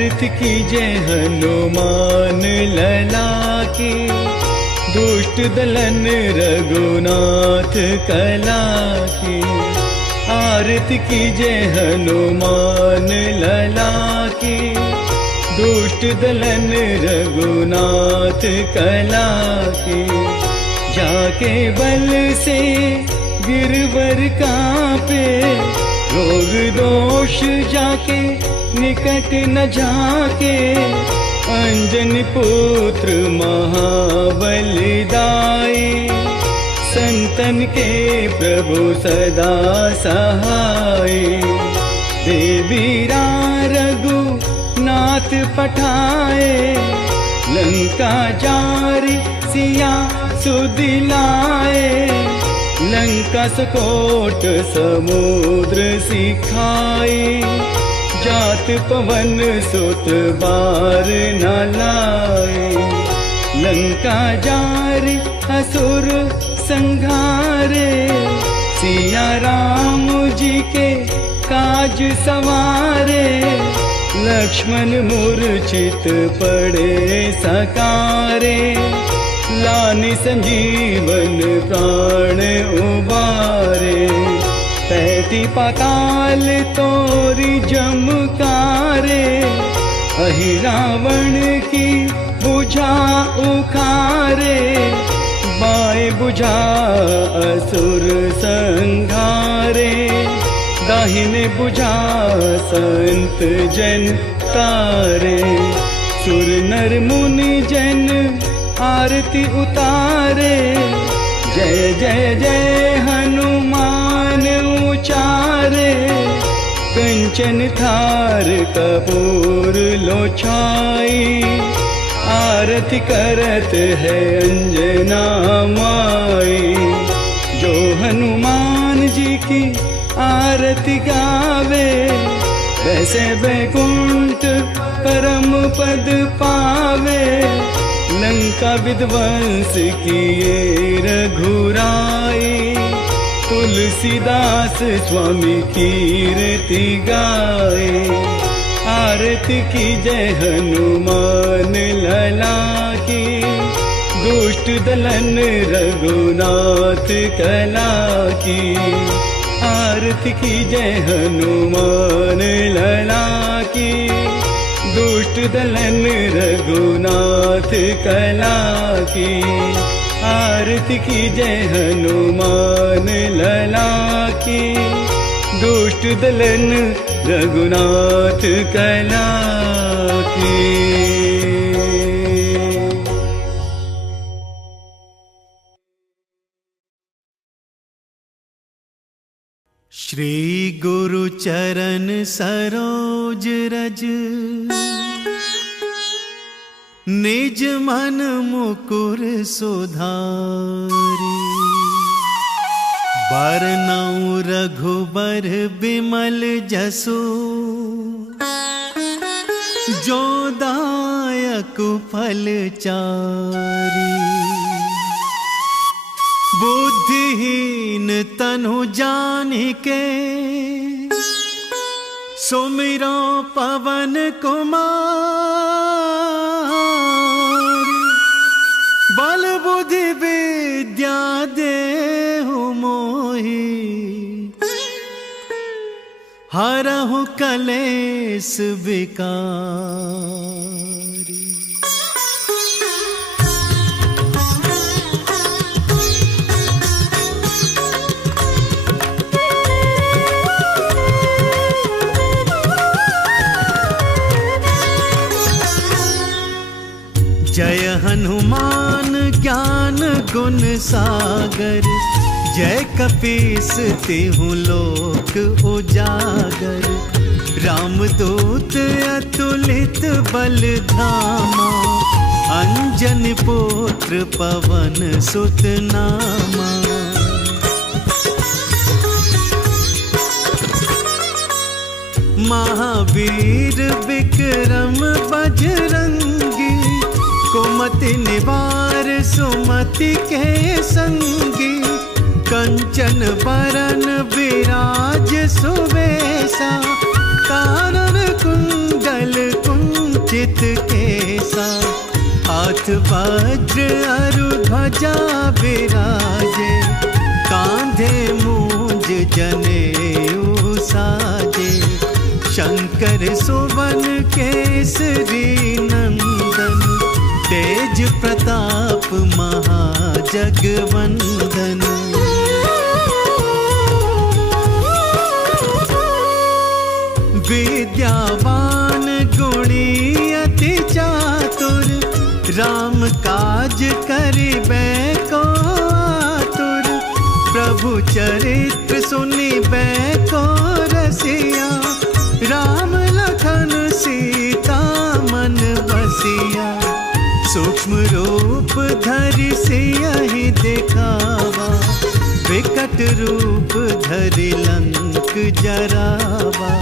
आरती कीजे हनुमान लला की, दुष्ट दलन रघुनाथ कला की। आरती कीजे हनुमान लला की, दुष्ट दलन रघुनाथ कला की। जाके बल से गिरवर कांपे, रोग दोष जाके निकट न जाके। अंजनी पुत्र महाबलिदाई, संतन के प्रभु सदा सहाय। देवीरा रघुनाथ पठाए, लंका जारी सिया सुदिलाए। लंका सकोट समुद्र सिखाई, जात पवन सुत बार न लाए। लंका जारी असुर संघारे, सिया राम जी के काज सवारे। लक्ष्मण मूर्छित पड़े सकारे, लानि संजीवन प्राण उबारे। पैती पाताल तोरी जमकारे, अहि रावण की बुझा उखारे। बाएं बुझा असुर संघारे, दाहिने बुझा संत जन तारे। सुर नर मुनि जन आरती उतारे, जय जय जय हनुमान उचारे। कंचन थार कपूर लो छाई, आरती करत है अंजना माई। जो हनुमान जी की आरती गावे, वैसे बैकुंठ परम पद पावे। लंका विध्वंस किए रघुराई, तुलसीदास स्वामी कीर्ति गाए। आरती की जय हनुमान लला की, दुष्ट दलन रघुनाथ कला की। आरती की जय हनुमान लला की, दुष्ट दलन रघुनाथ कला की। आरती की जय हनुमान लला की, दुष्ट दलन रघुनाथ कला की। श्री गुरु चरण सरोज रज, निज मन मुकुर सुधारी। बरनउँ रघुबर बिमल जसु, जो दायक फल चारी। बुद्धिहीन तनु जानिके, सुमिरो पवन कुमार। बल बुद्धि विद्या देहु मोहि, हरहु कलेस विकारी। जय हनुमान ज्ञान गुण सागर, जय कपीस तिहु लोक उजागर। रामदूत अतुलित बल धामा, अंजनी पुत्र पवन सुत नामा। महावीर विक्रम बजरंगी, कुमति निवार सुमति के संगी। कंचन बरन विराज सुवेशा, कानन कुंडल कुंडल पूजित केसा, हाथ वज्र अरु ध्वजा विराजे, कांधे मूंज जनेऊ साजे। शंकर सुवन केसरी नंदन, तेज प्रताप महाजगवंदन। विद्यावान गुणी अति चातुर, राम काज करिबे को आतुर। प्रभु चरित्र सुनिबे को रसिया, राम लखन सीता मन बसिया। सूक्ष्म रूप धरि सियहि दिखावा, विकट रूप धरि लंक जरावा।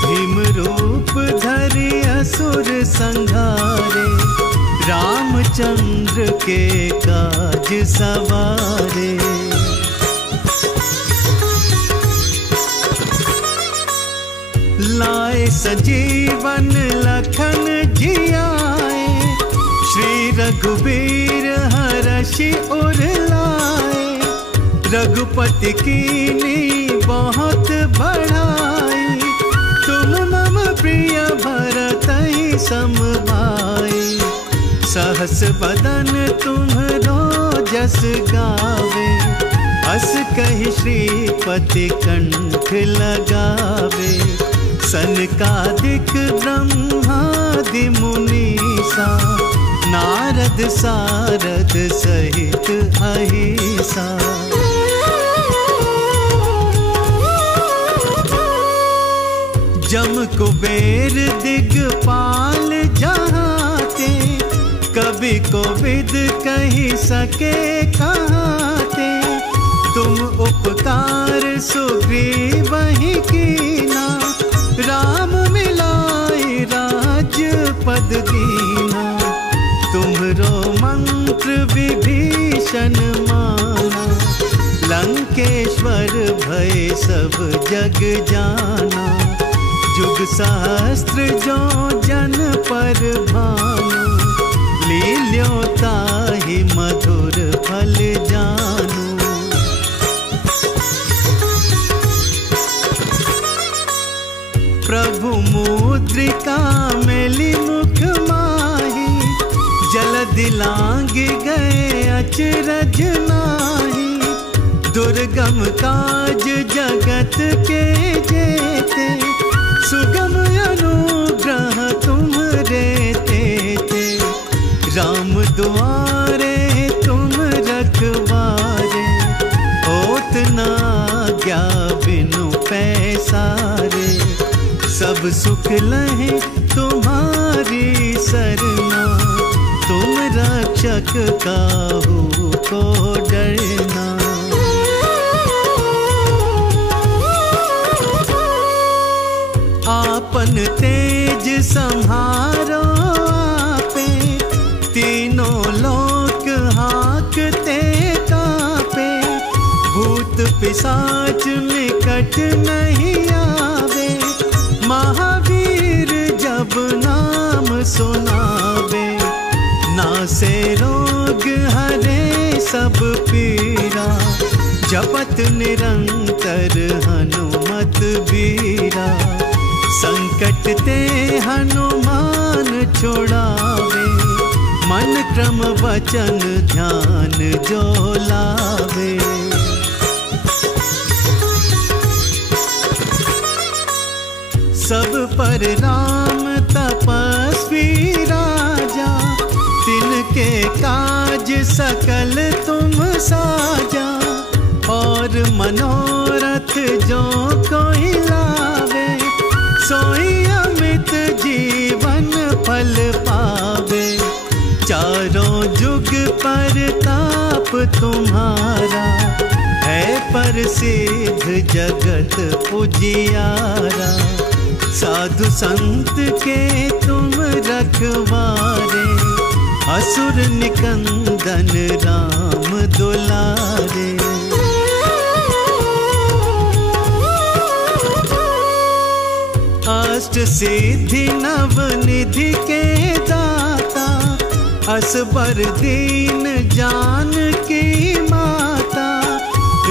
भीम रूप धरि असुर संहारे, रामचंद्र के काज सवारे। लाए सजीवन लखन जियाए, श्री रघुबीर हरषि उर लाए। रघुपति कीन्ही बहुत बड़ाई, तुम मम प्रिय भरतहि सम भाई। सहस बदन तुम्हरो जस गावे, अस कहि श्रीपति कंठ लगावे। सनकादिक ब्रह्मादि मुनीसा, नारद सारद सहित अहिसा। जम कुबेर दिगपाल जहाते, कवि कोविद कहि सके कहाते। तुम उपकार सुग्रीवहि कीना, राम मिलाई राजपद दीना। तुम्हरो मंत्र विभीषण माना, लंकेश्वर भय सब जग जाना। जुग सहस्त्र जो जन पर भानु, लील्यो ताहि मधुर फल जानू। प्रभु मुद्रिका मेलि मुख माही, जलधि लांघ गए अचरज नाही। दुर्गम काज जगत के जेते, सुगम अनुग्रह तुम्हरे तेते। राम दुआरे तुम रखवारे, होत न आज्ञा बिनु पैसारे। सब सुख लहे तुम्हारी सरना, तुम रक्षक काहू को डरना। आपन तेज संहारो आपे, तीनों लोक हाकते कापे। भूत पिशाच निकट नहीं आवे, महावीर जब नाम सुनावे। नासे रोग हरे सब पीरा, जपत निरंतर हनुमत बीरा। संकट ते हनुमान छुड़ावे, मन क्रम वचन ध्यान जो लावे। सब पर राम तपस्वी राजा, तिनके काज सकल तुम साजा। और मनोरथ जो कोई लावे, सोई अमित जीवन फल पावे। चारों जुग परताप तुम्हारा, है प्रसिद्ध जगत उजियारा। साधु संत के तुम रखवारे, असुर निकंदन राम दुलारे। अष्ट सिद्धि नवनिधि के दाता, असबर दीन जानकी माता,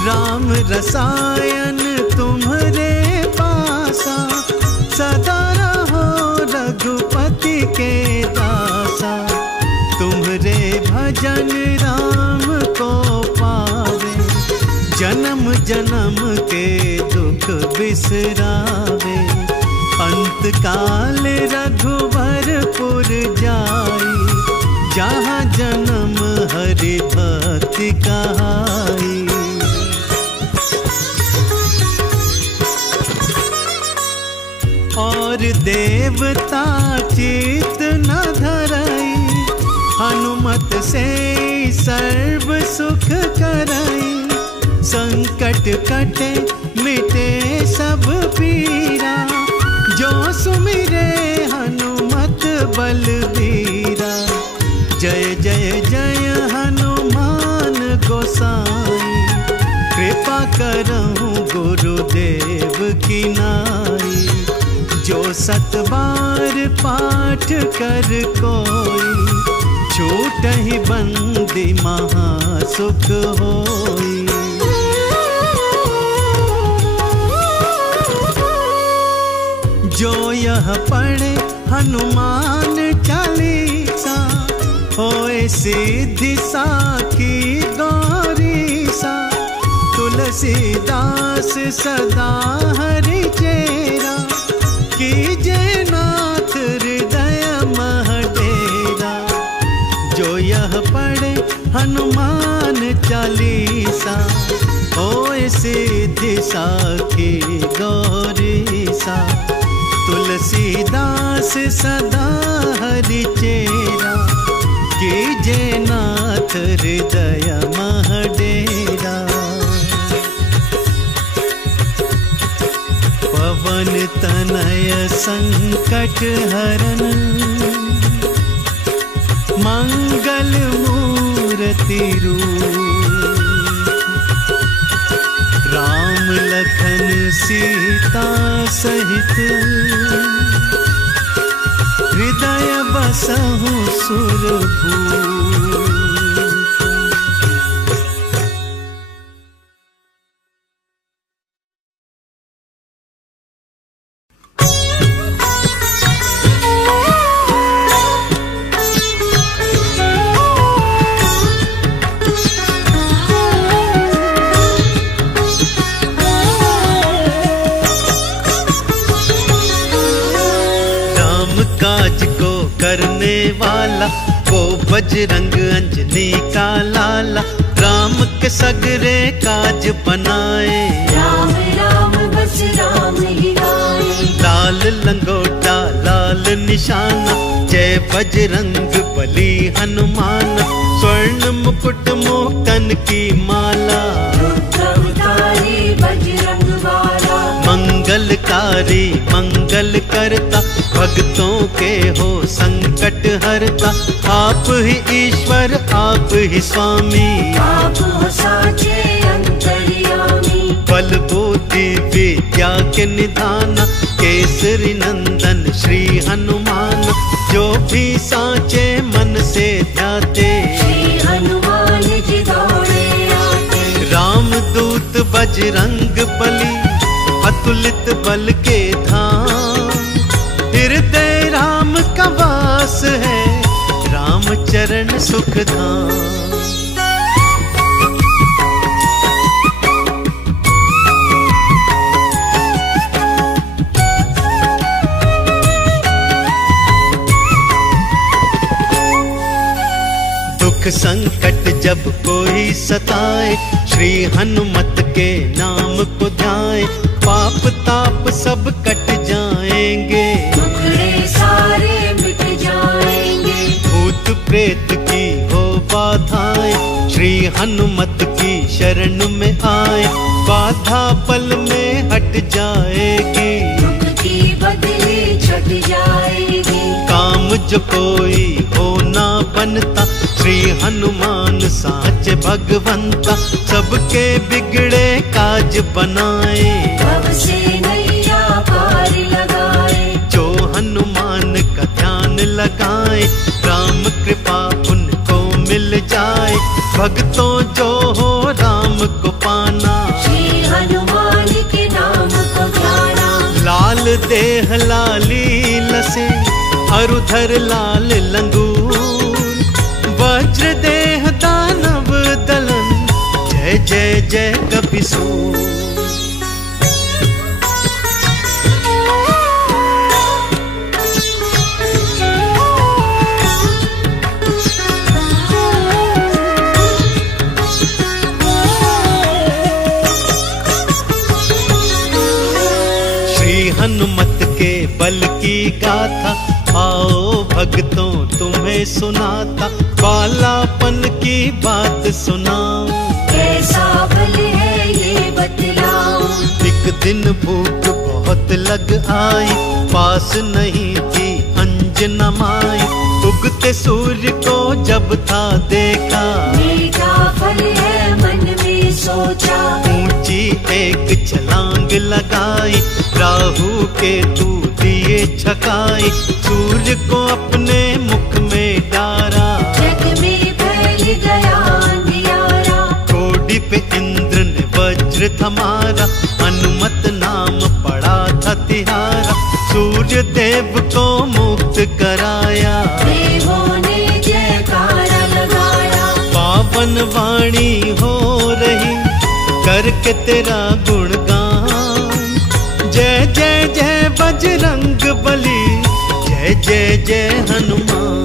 राम रसायन तुम्हारे पासा, सदा रहो रघुपति के दासा। तुम्हारे भजन राम को पावे, जन्म जन्म के दुख बिसरावे। अंत काल रघुवरपुर जाई, जहाँ जन्म हरि भक्ति कहाई। और देवता चित न धरई, हनुमत से सर्व सुख करई। संकट कटे मिटे सब पीरा, जो सुमिरे हनुमत बलबीरा। जय जय जय हनुमान गोसाई, कृपा करहु गुरुदेव की नाई। जो 7 बार पाठ कर कोई, छूटहि बंदी महासुख होई। जो यह पढ़े हनुमान चालीसा, होए सिद्धि साखी गौरीसा। तुलसीदास सदा हरि चेरा, कीजे नाथ हृदय मह डेरा। जो यह पढ़े हनुमान चालीसा, होए सिद्धि साखी गौरीसा। तुलसीदास सदा हरि चेरा, कीजे नाथ हृदय मह डेरा। पवन तनय संकट हरन, मंगल मूर्ति रूप। राम लखन सीता सहित, हृदय बसहु सुरभूप। काज को करने वाला, वो बजरंग अंजनी का लाला। राम के सगरे काज बनाए, राम राम बस राम ही गाए। लाल लंगोटा लाल निशाना, जय बजरंग बली हनुमान। स्वर्ण मुकुट मोहकन की माला, रुद्रवतारी बजरंग वाला। मंगलकारी मंगल करता, भक्तों के हो संकट हरता। आप ही ईश्वर आप ही स्वामी, आप हो साचे अंतर्यामी। बल बुद्धि विद्या के निधान, केसरी नंदन श्री हनुमान। जो भी साचे मन से ध्याते, श्री हनुमान जी दौड़े आते। राम दूत बजरंग बली, अतुलित बल के धाम। हृदय राम का वास है, राम चरण सुख धाम। दुख संकट जब कोई सताए, श्री हनुमत के नाम को ध्याए। पाप ताप सब कट जाएंगे, दुखड़े सारे मिट जाएंगे। भूत प्रेत की हो बाधाएं, श्री हनुमत की शरण में आए। बाधा पल में हट जाएगी, दुख की बदली छट जाएगी। काम जो कोई हो ना बनता, श्री हनुमान साच भगवंता। सबके बिगड़े काज बनाए, भव से नैया पार लगाए। जो लगाए, राम कृपा उनको मिल जाए। भक्तों जो हो राम को पाना, श्री हनुमान के नाम को ध्याना। लाल देह लाली लसे, अरुधर लाल लंगूर, वज्र देह दानव दलन, जय जय जय कपिसूर। हनुमत के बल की गाथा, आओ भक्तों तुम्हें सुनाता, बालापन की बात सुनाऊं, कैसा बल है ये बतलाऊं। एक दिन भूख बहुत लग आई, पास नहीं थी अंजना माई, उगते सूर्य को जब था देखा, मीठा फल है मन में सोचा, ऊंची एक छलांग लगाई, राहु के तू दिए छकाई, सूर्य को अपने मुख में डारा, जग में फैल गया अंधियारा। कोड़ी पे इंद्र ने वज्र थमारा, हनुमत नाम पड़ा था तिहारा, सूर्य देव को मुक्त कराया, देवों ने जयकारा लगाया। पावन वाणी हो रही करके तेरा गुणगान, जय जय जय बजरंग बली, जय जय जय हनुमान।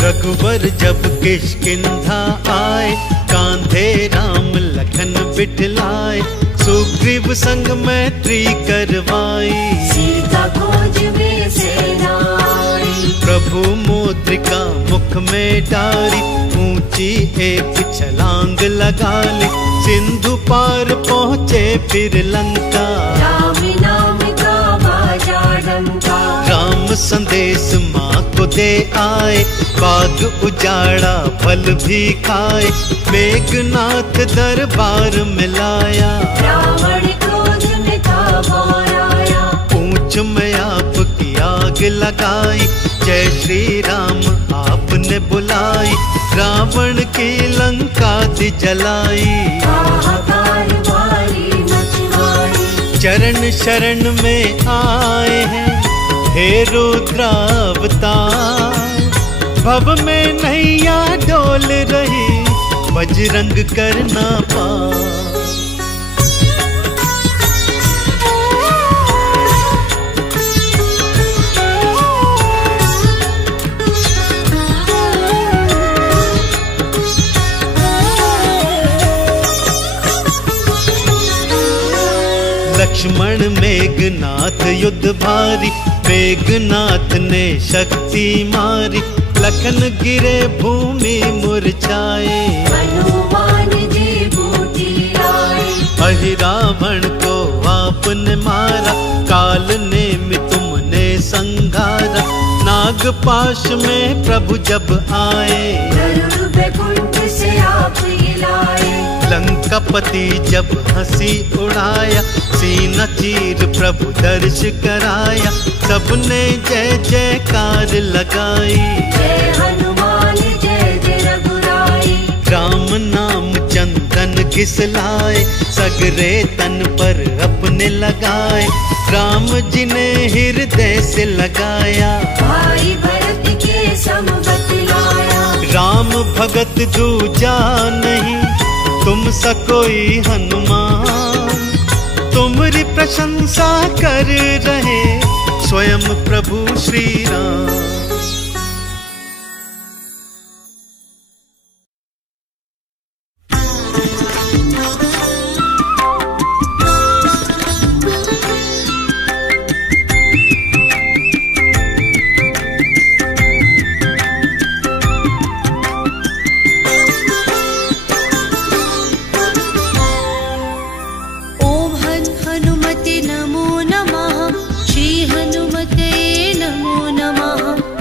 रघुवर जब किष्किंधा आए, कांधे राम लखन बिठलाए, सुग्रीव संग मैत्री करवाई, सीता खोज में सेना आई। प्रभु मुद्रिका मुख में डारी, ऊंची एक छलांग लगा ली, सिंधु पार पहुँचे फिर लंका, राम नाम का बाजा डंका, राम संदेश माँ को दे आए, बाग उजाड़ा फल भी खाए, मेघनाथ दरबार में लाया, रावण क्रोध में था भौराया, पूंछ में आपकी आग लगाई, जय श्री राम आपने बुलाई, रावण की लंका दी जलाई, हाहाकार भारी मचवाई। चरण शरण में आए हैं हे रुद्रावतार, भव में नैया डोल रही, बजरंग करना पार। लक्ष्मण मेघनाथ युद्ध भारी, मेघनाथ ने शक्ति मारी, लखन गिरे भूमि मुरझाए, हनुमान जी बूटी लाए। अहि रावण को आपने मारा, काल ने तुमने संघारा, नागपाश में प्रभु जब आए, गरुड़ बैकुंठ से आप ही लाए। लंकापति जब हंसी उड़ाया, सीना चीर प्रभु दर्श कराया, सबने जय जयकार लगाई, जय हनुमान जय जय रघुराई। राम नाम चंदन घिसलाए, सगरे तन पर अपने लगाए, राम जी ने हृदय से लगाया, भाई भरत के सम बतलाया। राम भगत दूजा नहीं, तुम सा कोई हनुमान, तुम्हारी प्रशंसा कर रहे स्वयं प्रभु श्री राम। हनुमते नमो नमः, श्री हनुमते नमो नमः।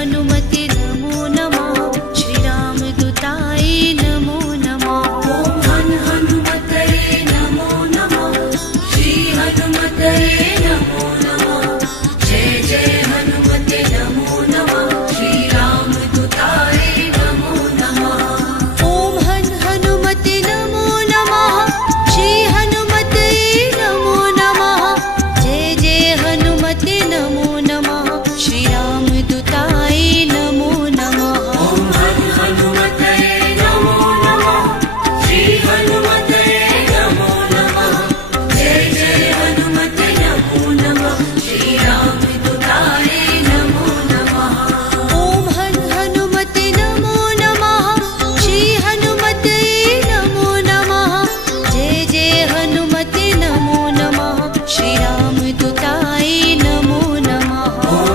हनुमते नमो नमः श्रीरामदूताय नमो नमः ॐ हनुमतये नमो नमः श्री हनुमतये नमो नमः जय जय हनुमते नमो नमः श्री रामदूताय नमो नमः ॐ हनुमते नमो नमः श्री हनुमते नमो नमः जय जय हनुमते नमो नमः श्री रामदूताय नमो नमः ॐ हनुमतये नमो नमः श्री हनुमतये नमो नमः जय जय हनुमते नमो नमः श्री रामदूताय नमो नमः ॐ हनुमते नमो नमः श्री हनुमते नमो नमः जय जय हनुमते नमो नमः श्री रामदूताय नमो नमः ॐ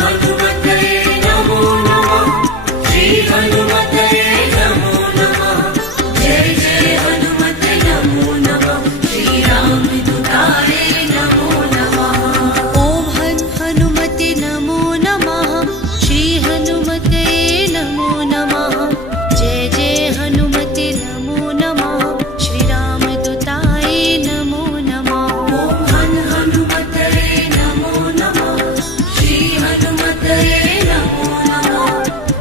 हनुमतये नमो नमः श्री हनुमतये नमो नमः जय जय हनुमते नमो नमः श्री रामदूताय नमो नमः ॐ हनुमते नमो नमः श्री हनुमते नमो नमः जय जय हनुमते नमो नमः श्री रामदूताय नमो नमः ॐ हनुमतये नमो नमः श्री हनुमतये नमो नमः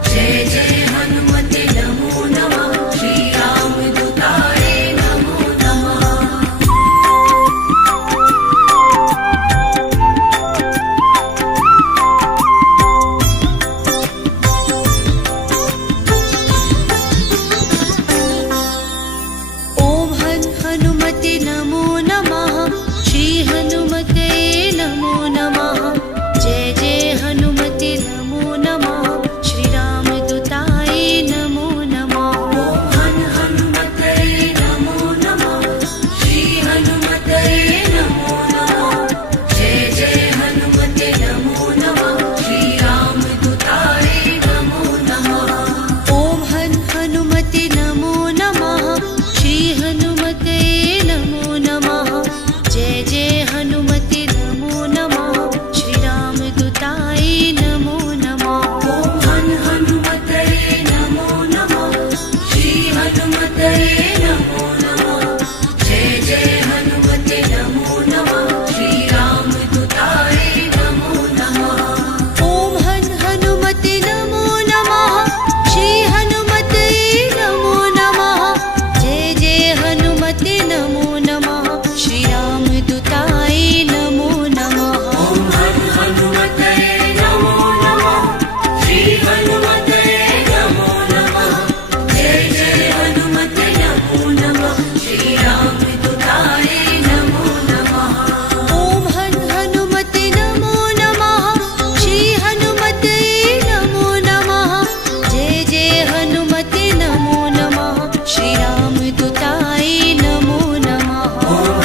जय जय हनुमते नमो नमः श्री रामदूताय नमो नमः ॐ हनुमते नमो नमः श्री हनुमते नमो नमः जय जय हनुमते नमो नमः श्री रामदूताय नमो नमः ॐ हनुमतये नमो नमः श्री हनुमतये नमो नमः जय जय हनुमते नमो नमः श्री रामदूताय नमो नमः ॐ हनुमते नमो नमः श्री हनुमते नमो नमः जय जय हनुमते नमो नमः श्री रामदूताय नमो नमः ॐ हनुमतये नमो नमः श्री हनुमतये नमो नमः जय जय हनुमते नमो नमः श्री रामदूताय नमो नमः ॐ हनुमते नमो नमः श्री हनुमते नमो नमः जय जय हनुमते नमो नमः श्री रामदूताय नमो नमः ॐ हनुमतये नमो नमः श्री हनुमतये नमो नमः जय जय हनुमते नमो नमः श्री रामदूताय नमो नमः ॐ हनुमते नमो नमः श्री हनुमते नमो नमः जय जय हनुमते नमो नमः श्री रामदूताय नमो नमः ॐ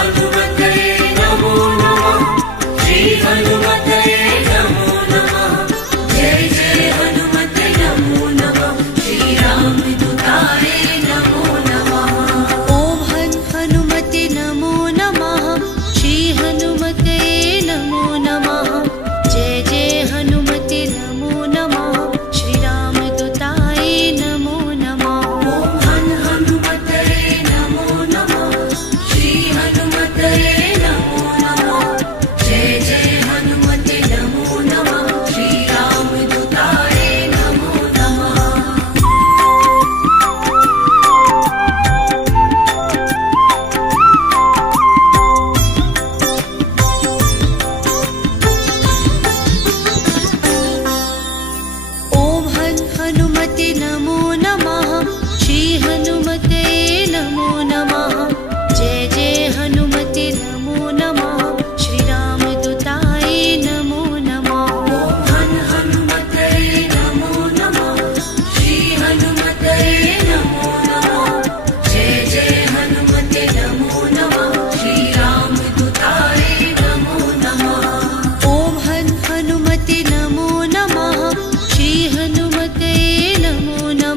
हनुमतये नमो नमः श्री हनुमतये नमो नमः जय जय हनुमते नमो नमः श्री रामदूताय नमो नमः ॐ हनुमते नमो नमः श्री हनुमते नमो नमः जय जय हनुमते नमो नमः श्री रामदूताय नमो नमः ॐ हनुमतये नमो नमः श्री हनुमतये नमो नमः जय जय हनुमते नमो नमः श्री रामदूताय नमो नमः ॐ हनुमते नमो नमः श्री हनुमते नमो नमः जय जय हनुमते नमो नमः श्री रामदूताय नमो नमः ॐ हनुमतये नमो नमः श्री हनुमतये नमो नमः जय जय हनुमते नमो नमः श्री रामदूताय नमो नमः ॐ हनुमते नमो नमः श्री हनुमते नमो नमः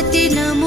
हनुमते नमो